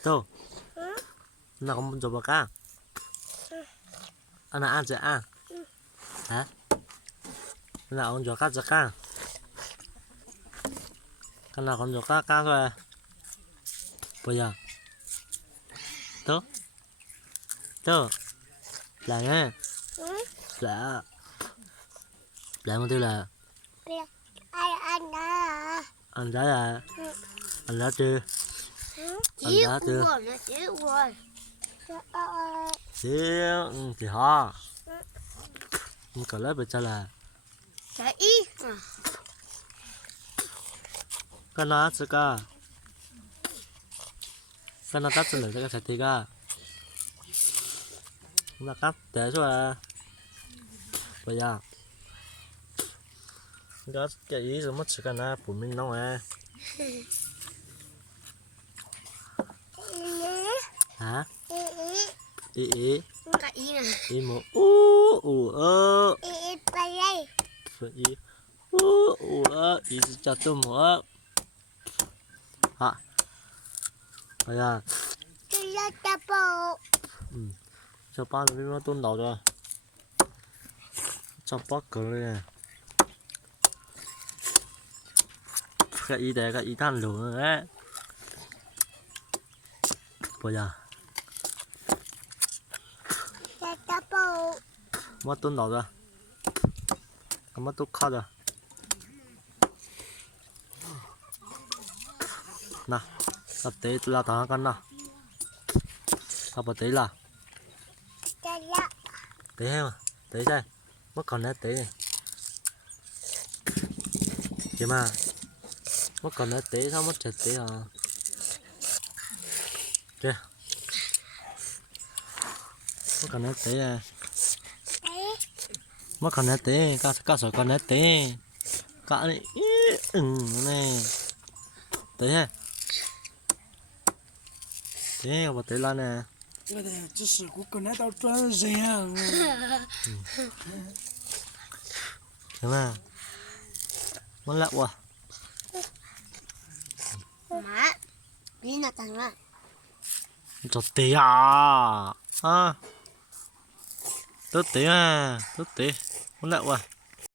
Tuh, nak kamu coba kah? Anak aja ah. Hả? Nak kamu coba aja kah? Karena kamu coba kah thôi. Bây giờ. Tuh. Tuh. Lại nghe. Lại. Lại một tiêu là. Anh đã là. Anh đã chưa? Anh đã chưa? Xíu thì ho. Không cần lấy bịch cho là. Cái nó sẽ có. Cái nó tắt cho lại cái sạch thì có. Là cắt để cho là. Bây giờ. Cái ý rồi mất sự cái nào của mình nó à. Hả? Ý ý một ơ ý ý cho tôi một hả bây giờ cho ba nó nó tôn đầu rồi cho bác cười nè cái ý để cái ý than lửa đấy bây giờ mất tôn đầu rồi mất tốt khó rồi nào tập tế là thằng con nào tập tế là tế mà tế đây mất còn đấy tế này chị mà mất còn đấy tế sao mất chật tế à chưa mất còn đấy tế à mất còn đấy tế cá sỏi còn đấy tế cá này này tế ha tế vào tế lan nè这是我跟那到转人đúng không mất lạ quá má đi nào tặng ra cho tế à à tốt tế mất lạ quá